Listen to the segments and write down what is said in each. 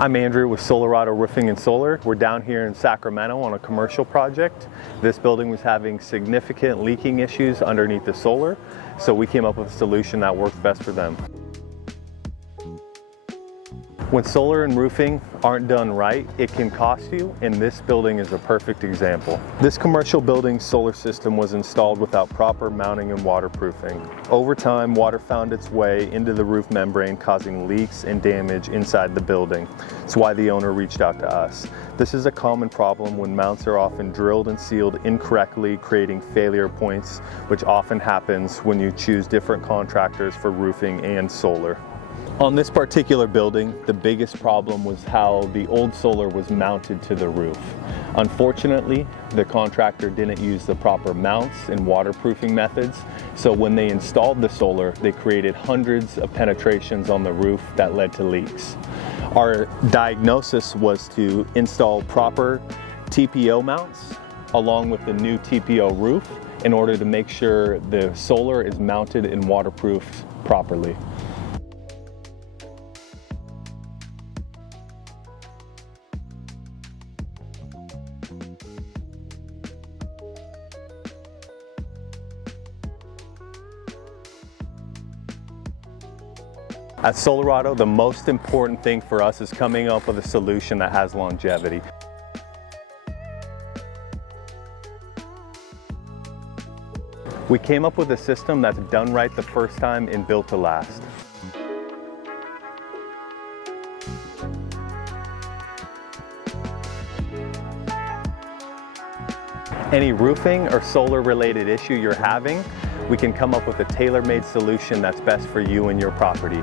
I'm Andrew with Solarado Roofing Solar. We're down here in Sacramento on a commercial project. This building was having significant leaking issues underneath the solar, so we came up with a solution that works best for them. When solar and roofing aren't done right, it can cost you, and this building is a perfect example. This commercial building's solar system was installed without proper mounting and waterproofing. Over time, water found its way into the roof membrane, causing leaks and damage inside the building. That's why the owner reached out to us. This is a common problem when mounts are often drilled and sealed incorrectly, creating failure points, which often happens when you choose different contractors for roofing and solar. On this particular building, the biggest problem was how the old solar was mounted to the roof. Unfortunately, the contractor didn't use the proper mounts and waterproofing methods, so when they installed the solar, they created hundreds of penetrations on the roof that led to leaks. Our diagnosis was to install proper TPO mounts along with the new TPO roof in order to make sure the solar is mounted and waterproofed properly. At Solarado, the most important thing for us is coming up with a solution that has longevity. We came up with a system that's done right the first time and built to last. Any roofing or solar related issue you're having, we can come up with a tailor-made solution that's best for you and your property.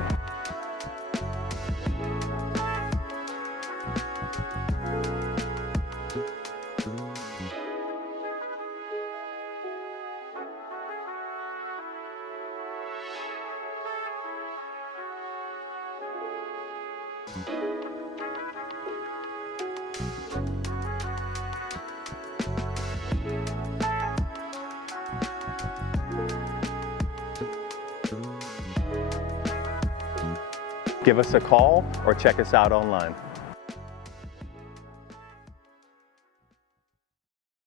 Give us a call or check us out online.